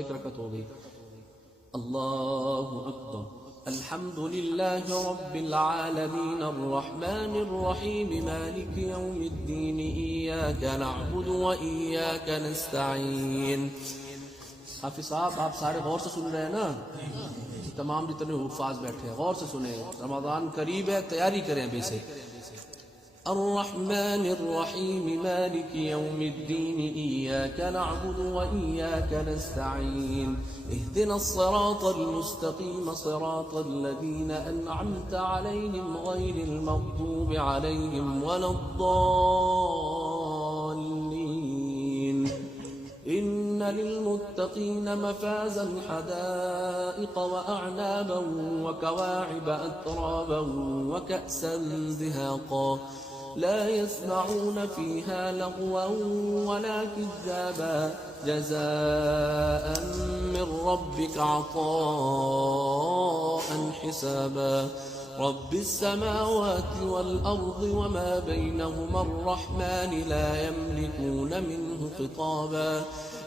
एक रकत हो गई। अल्लाहु अकबर। अल्हम्दुलिल्लाहि रब्बिल आलमीन अर्रहमानिर रहीम मालिकि यौमिद्दीन इय्याका नअबुदु व इय्याका नस्तईन। हाफिज साहब, आप सारे गौर से सुन रहे हैं ना? तमाम जितने हुफ़ाज़ बैठे हैं गौर से सुने। रमज़ान करीब है, तैयारी करें अभी से। अर्रहमानिर रहीम मालिकि यौमिद्दीन इय्याका नअबुदु व इय्याका नस्तईन इहदिनस सिरातल मुस्तक़ीम सिरातल लज़ीना अनअमता अलैहिम गैरिल मग़दूबि अलैहिम वलद्दाल्लीन। इन्न लिलमुत्तक़ीन मफ़ाज़न हदाइक़ व अअनाबन व कवाइब अतराबन व कअसन दिहाक़ा ला यस्मऊन फ़ीहा लग़वन वला किज़्ज़ाबा जज़ाअन मिन रब्बिक अताअन हिसाबा। रब्बिस समावाति वल अर्दि वमा बैनहुमा अर्रहमान ला यमलिकून मिन्हु खिताबा।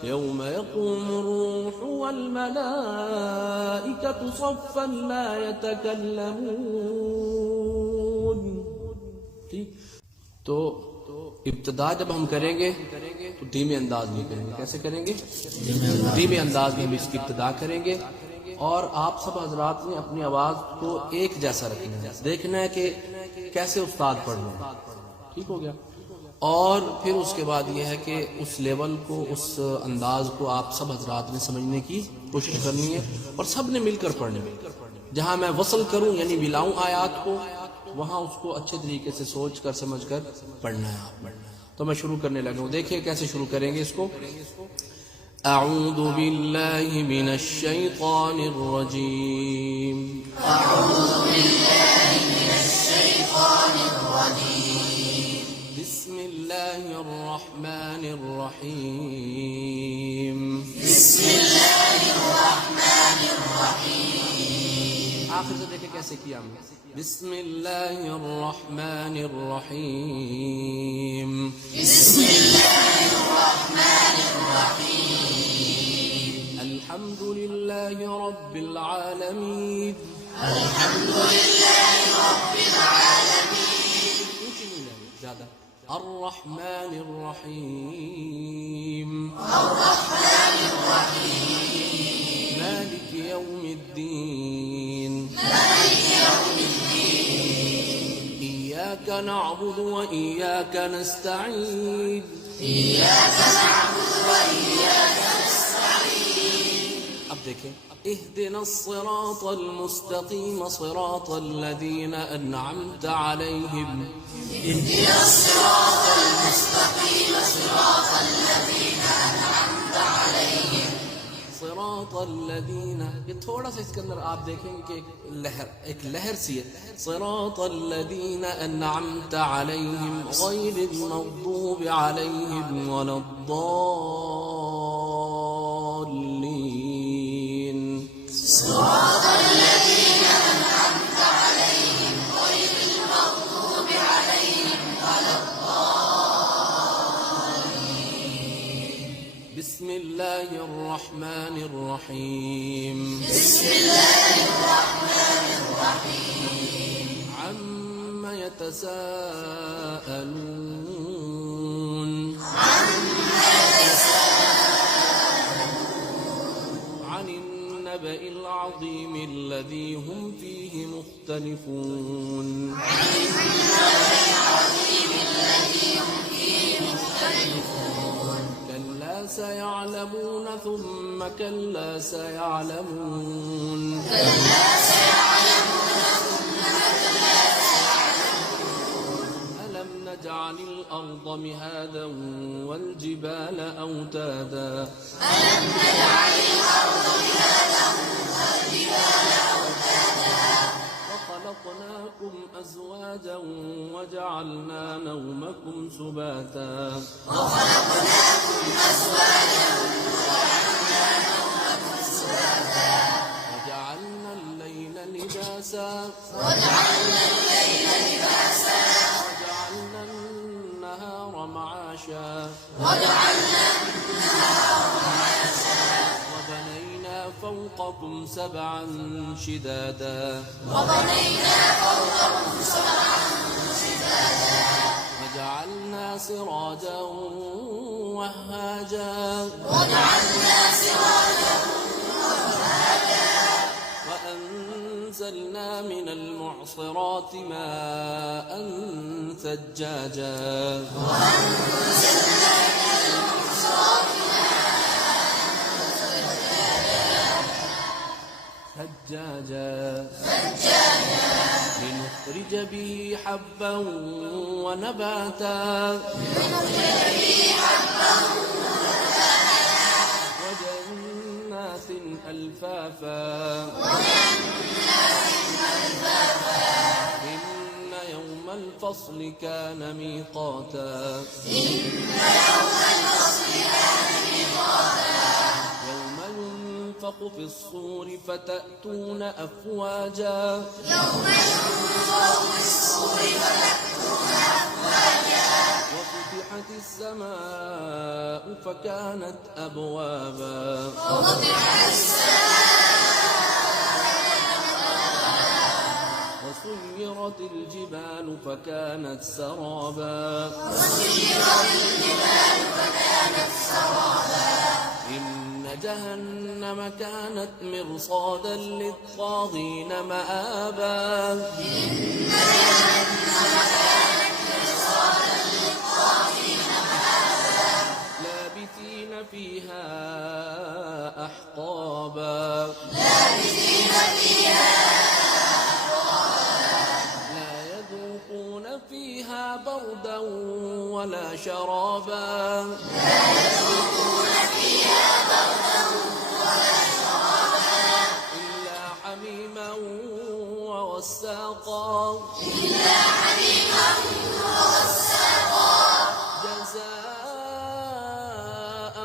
यौम यक़ूमुर रूहु वल मलाइकतु सफ़्फ़न ला यतकल्लमून। ठीक, तो इब्तिदा जब हम करेंगे तो धीमे अंदाज में करेंगे। कैसे करेंगे? धीमे अंदाज में हम इसकी इब्तिदा करेंगे और आप सब हजरात ने अपनी आवाज को एक जैसा रखना है। देखना है कि कैसे उस्ताद पढ़ रहे हैं। ठीक हो गया? और फिर उसके बाद यह है कि उस लेवल को, उस अंदाज को आप सब हजरात ने समझने की कोशिश करनी है और सब ने मिलकर पढ़ना है। जहां मैं वसल करूं यानी मिलाऊं आयात को, वहां उसको अच्छे तरीके से सोच कर समझ कर पढ़ना है। आप तो मैं शुरू करने लगा हूं। देखिए कैसे शुरू करेंगे इसको। अऊज़ु बिल्लाहि मिनश शैतानिर रजीम। अऊज़ु बिल्लाहि मिनश शैतानिर रजीम। बिस्मिल्लाहिर रहमानिर रहीम। बिस्मिल्लाहिर रहमानिर रहीम। आखिर से देखे कैसे किया हमने। बिस्मिल्लाहिर रहमानिर रहीम। बिस्मिल्लाहिर रहमानिर रहीम। अल्हम्दुलिल्लाहि रब्बिल आलमीन। अल्हम्दुलिल्लाहि रब्बिल आलमीन। ऊंची नहीं लेनी ज्यादा। अर्रहमानिर रहीम। अर्रहमानिर रहीम। मालिकि यौमिद्दीन। मालिकि यौमिद्दीन। इय्याका नअबुदु व इय्याका नस्तईन। इय्याका नअबुदु व इय्याका नस्तईन। अब देखें। इहदिनस सिरातल मुस्तक़ीम सिरातल लज़ीना अनअमता अलैहिम। इहदिनस सिरातल मुस्तक़ीम सिरातल लज़ीना अनअमता अलैहिम। सिरातल लज़ीना, ये थोड़ा सा इसके अंदर आप देखेंगे कि एक लहर सी है। सिरातल लज़ीना अनअमता अलैहिम गैरिल मग़दूबि अलैहिम वलद्दाल्लीन। सिरातल लज़ीना अनअमता अलैहिम गैरिल मग़दूबि अलैहिम वलद्दाल्लीन। बिस्मिल्लाहिर रहमानिर रहीम। बिस्मिल्लाहिर रहमानिर रहीम। अम्मा यतसाअलून। अम्मा यतसाअलून। अनिन नबइल अज़ीम الذي هم فيه مختلفون। अनिन नबइल अज़ीम الذي هم فيه मुख्तलिफून। كلا سيعلمون ثم كلا سيعلمون। كلا سيعلمون ثم كلا سيعلمون. ألم نجعل الأرض مهادا والجبال أوتادا. ألم نجعل الأرض مهادا والجبال أوتادا. وخلقناكم أزواجا وجعلنا نومكم سباتا. وخلقناكم أزواجا وجعلنا نومكم سباتا. وجعلنا الليل لباسا. وجعلنا الليل لباسا. وجعلنا النهار معاشا. وجعلنا النهار معاشا. فوقكم سبعا شدادا وجعلنا سراجا وهاجا وأنزلنا من المعصرات ماء ثجاجا لنخرج به حبا ونباتا وجنات ألفافا إن يوم الفصل كان ميقاتا يوم ينفخ في الصور فتأتون أفواجا وفتحت السماء فكانت أبوابا وسيرت الجبال فكانت سرابا إن جهنم كانت مرصادا للطاغين مآبا لابثين فيها أحقابا لا يذوقون فيها بردا ولا شرابا إلا حميما وغساقا جزاء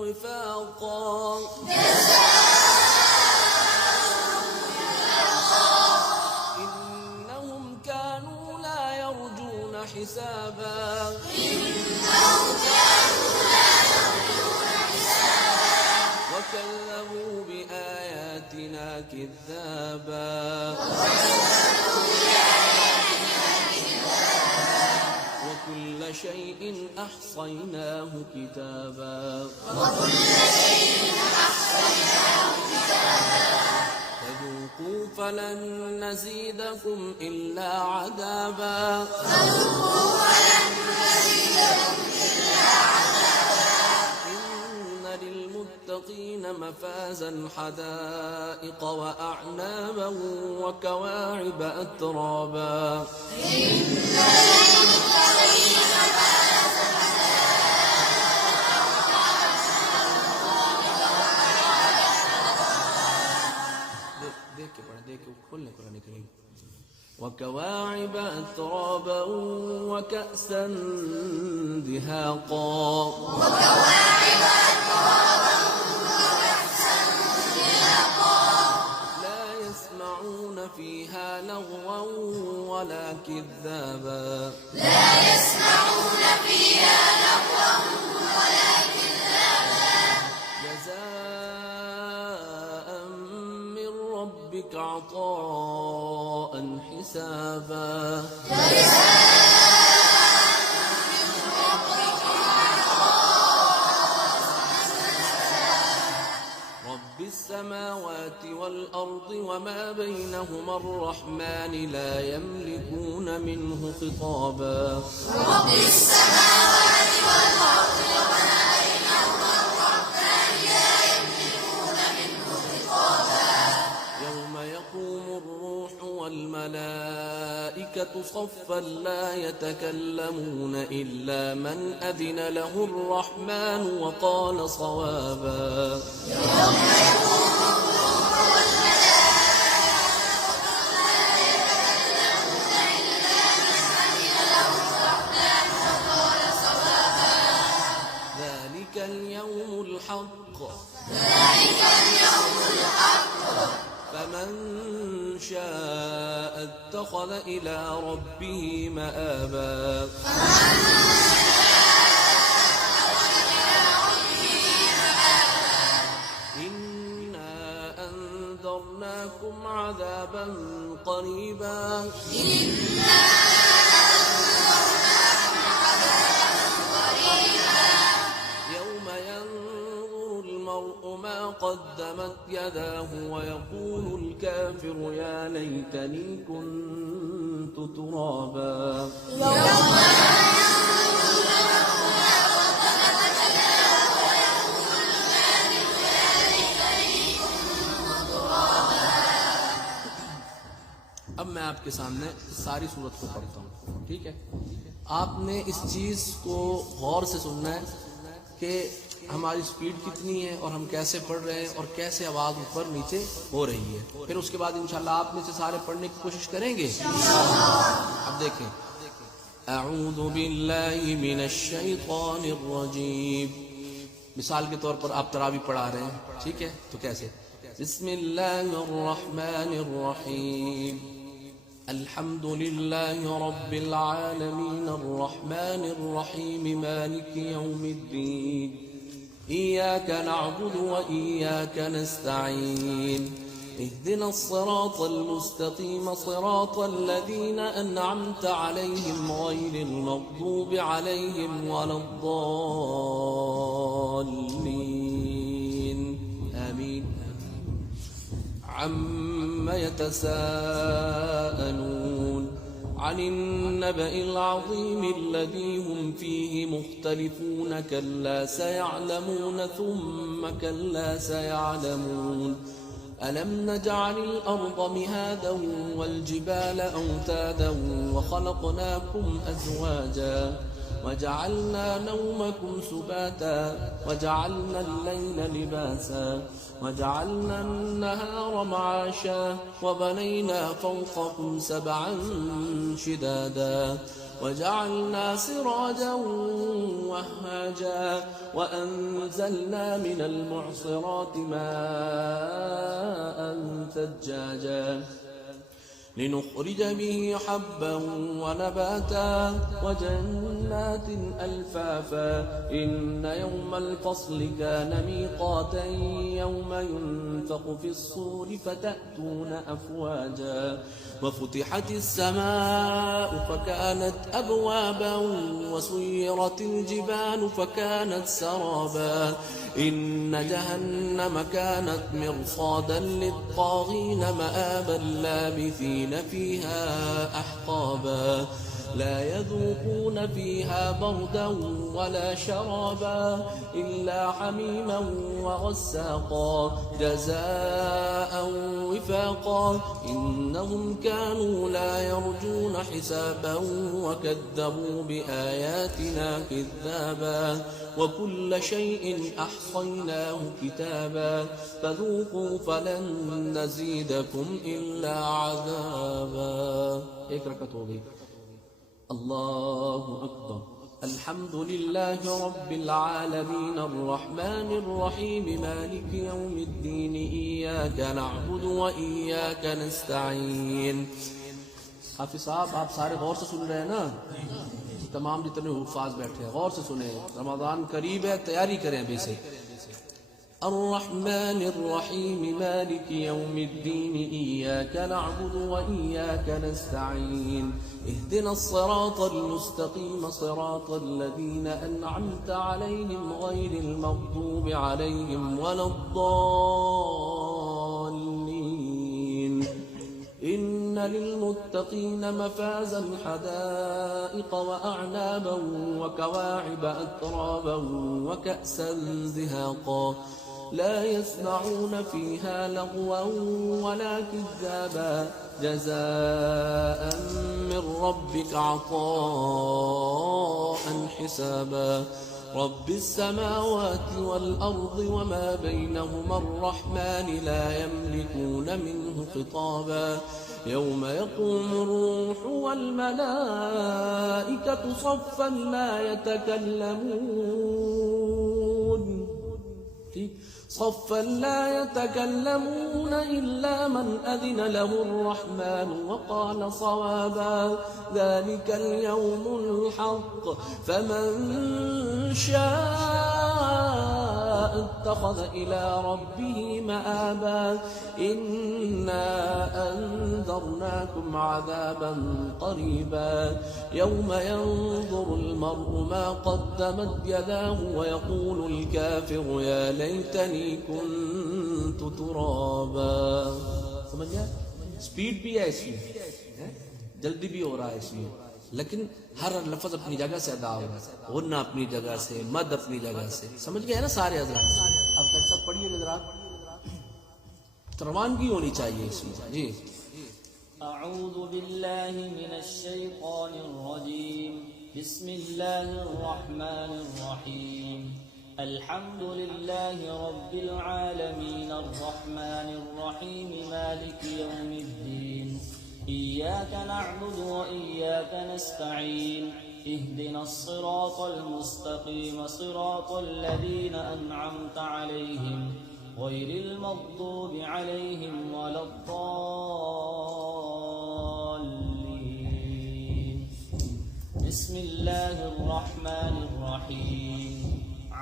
وفاقا إنهم كانوا لا يرجون حسابا وكذبوا بآياتنا كذابا وكل شيء أحصيناه كتابا فذوقوا فلن نزيدكم إلا عذابا إن للمتقين مفازا حدائق وأعنابا وكواعب أترابا وكواعب أترابا وكأسا دهاقا لا يسمعون فيها لغوا ولا كذابا جزاء من ربك عطاء حسابا رب السماوات والأرض وما بينهما الرحمن لا يملكون منه خطابا يوم يقوم الروح والملائكة صفا لا يتكلمون إلا من أذن له الرحمن وقال صوابا ذلك اليوم الحق فمن شاء اتخذ إلى ربه مآبا إنا عذابا قريبا يوم ينظر المرء ما قدمت يداه ويقول الكافر يا ليتني كنت ترابا अब मैं आपके सामने सारी सूरत को पढ़ता हूँ, ठीक है। आपने इस चीज को गौर से सुनना है कि हमारी स्पीड कितनी है और हम कैसे पढ़ रहे हैं और कैसे आवाज ऊपर नीचे हो रही है। फिर उसके बाद इंशाल्लाह आप में से सारे पढ़ने की कोशिश करेंगे। अब देखें, अऊज़ु बिल्लाहि मिनश शैतानिर रजीम। मिसाल के तौर पर आप तरावी पढ़ा रहे हैं, ठीक है, तो कैसे? बिस्मिल्लाहिर रहमानिर रहीम, अल्हम्दुलिल्लाहि रब्बिल आलमीन अर्रहमानिर रहीम मालिकि यौमिद्दीन इय्याका नअबुदु व इय्याका नस्तईन इहदिनस सिरातल मुस्तकीम सिरातल लज़ीना अनअमत अलैहिम गैरिल मग़दूबि अलैहिम वलद्दाल्लीन। आमीन। अम्मा यतसाअलून अनिन नबइल अज़ीम अल्लज़ी हुम फ़ीहि मुख़्तलिफ़ून कल्ला सयअलमून थुम्मा कल्ला सयअलमून ألم نجعل الأرض مهادا والجبال أوتادا وخلقناكم أزواجا وجعلنا نومكم سباتا وجعلنا الليل لباسا وجعلنا النهار معاشا وبنينا فوقكم سبعا شدادا وجعلنا سراجا وهاجا وأنزلنا من المعصرات ماء ثجاجا لنخرج به حبا ونباتا وجنات ألفافا إن يوم الفصل كان ميقاتا يوم ينفخ في الصور فتأتون أفواجا وفتحت السماء فكانت أبوابا وسيرت الجبال فكانت سرابا إن جهنم كانت مرصادا للطاغين مآبا لابثين فيها أحقابا لا يذوقون فيها بردا ولا شرابا إلا حميما وغساقا جزاء وفاقا إنهم كانوا لا يرجون حسابا وكذبوا بآياتنا كذابا وكل شيء أحصيناه كتابا فذوقوا فلن نزيدكم إلا عذابا. एक रकत हो गई। अल्लाहु अकबर। अल्हम्दुलिल्लाहि रब्बिल आलमीन अर्रहमानिर रहीम मालिकि यौमिद्दीन इय्याका नअबुदु व इय्याका नस्तईन। हाफिज साहब, आप सारे गौर से सुन रहे हैं ना? तमाम जितने हुफ़ाज़ बैठे हैं गौर से सुने। रमज़ान करीब है, तैयारी करें अभी से। अर्रहमानिर रहीम मालिकि यौमिद्दीन इय्याका नअबुदु व इय्याका नस्तईन इहदिनस सिरातल मुस्तकीम सिरातल लज़ीना अनअमत अलैहिम गैरिल मग़दूबि अलैहिम वलद्दाल्लीन। إن للمتقين مفازا حدائق وأعنابا وكواعب أترابا وكأسا دهاقا لا يسمعون فيها لغوا ولا كذابا جزاء من ربك عطاء حسابا رب السماوات والأرض وما بينهما الرحمن لا يملكون منه خطابا يوم يقوم الروح والملائكة صفا لا يتكلمون إلا من أذن له الرحمن وقال صوابا ذلك اليوم الحق فمن شاء اتخذ إلى ربه مآبا إنا أنذرناكم عذابا قريبا يوم ينظر المرء ما قدمت يداه ويقول الكافر يا ليتني كنت ترابا. समझ गया? स्पीड भी है इसमें, जल्दी भी हो रहा है इसमें, लेकिन हर लफ्ज अपनी जगह से अदा होगा, गुन्ना अपनी जगह से, मद अपनी जगह से. समझ गए ना सारे हजरात? अब कैसा पढ़िए हजरात, तरवानगी होनी चाहिए इसमें जी. أعوذ بالله من الشيطان الرجيم. بسم الله الرحمن الرحيم. الحمد لله رب العالمين الرحمن الرحيم مالك يوم الدين. إياك نعبد وإياك نستعين. اهدنا الصراط المستقيم صراط الذين أنعمت عليهم غير المغضوب عليهم ولا الضالين. بسم الله الرحمن الرحيم.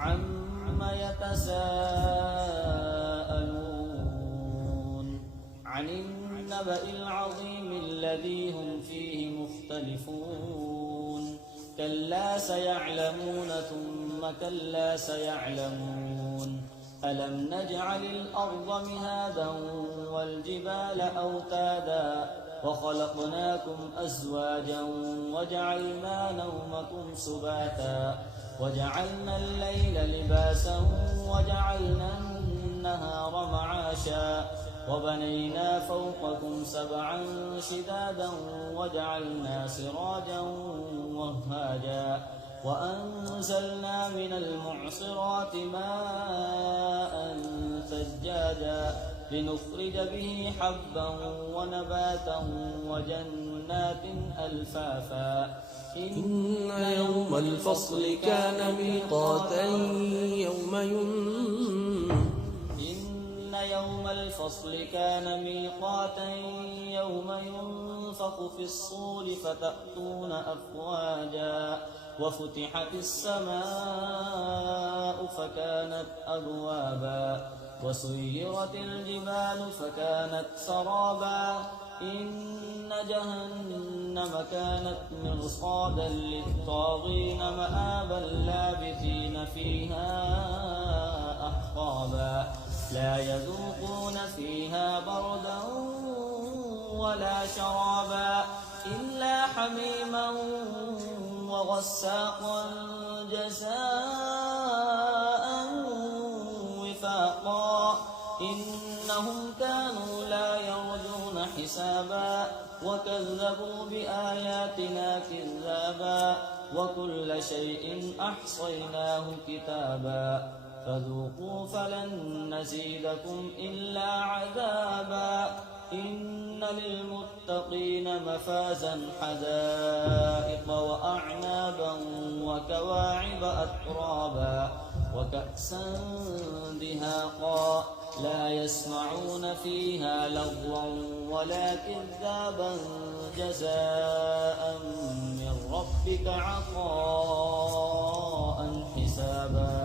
عما يتساءلون عن النبأ العظيم الذي هم فيه مختلفون. كلا سيعلمون ثم كلا سيعلمون. ألم نجعل الأرض مهادا والجبال أوتادا وخلقناكم أزواجا وجعلنا نومكم سباتا وجعلنا الليل لباسا وجعلنا النهار معاشا وبنينا فوقكم سبعا شدادا وجعلنا سراجا وهاجا وأنزلنا من المعصرات ماء ثجاجا لنخرج به حبا ونباتا وجنات ألفافا. إن يوم الفصل كان ميقاتا يوم الفصل كان ميقاتا يوم ينفخ في الصور فتأتون أفواجا وفتحت السماء فكانت أبوابا وسيرت الجبال فكانت سرابا. إن جهنم كانت مرصادا للطاغين مآبا لابثين فيها أحقابا. لا يذوقون فيها بردا ولا شرابا إلا حميما وغساقا جزاء وفاقا. إنهم كانوا لا يرجون حسابا وكذبوا بآياتنا كذابا وكل شيء أحصيناه كتابا. فذوقوا فلن نزيدكم إلا عذابا. إن للمتقين مفازا حدائق وأعنابا وكواعب أترابا وكأسا دهاقا لا يسمعون فيها لغوا ولا كذابا جزاء من ربك عطاء حسابا.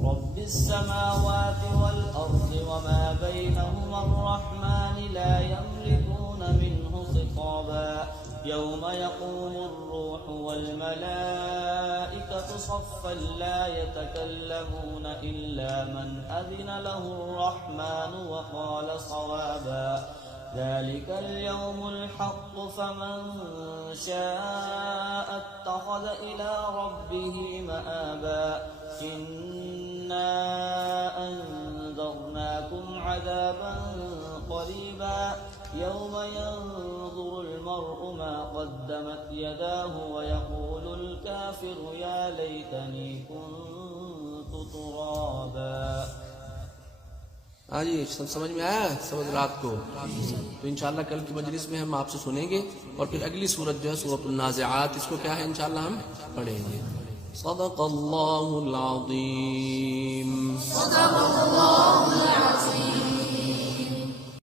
رب السماوات والأرض وما بينهما الرحمن لا يملكون منه خطابا. يوم يقوم الروح والملائكة صفا لا يتكلمون إلا من أذن له الرحمن وقال صوابا. ذلك اليوم الحق فمن شاء اتخذ إلى ربه مآبا. إنا أنذرناكم عذابا قريبا يوم ينظر المرء ما قدمت يداه ويقول الكافر يا ليتني كنت ترابا. हाँ जी, सब समझ में आया समझ रात को. तो इंशाल्लाह कल की मजलिस में हम आपसे सुनेंगे और फिर अगली सूरत जो है सूरतुन नाज़िआत, इसको क्या है इंशाल्लाह हम पढ़ेंगे. सदक़ल्लाहुल अज़ीम.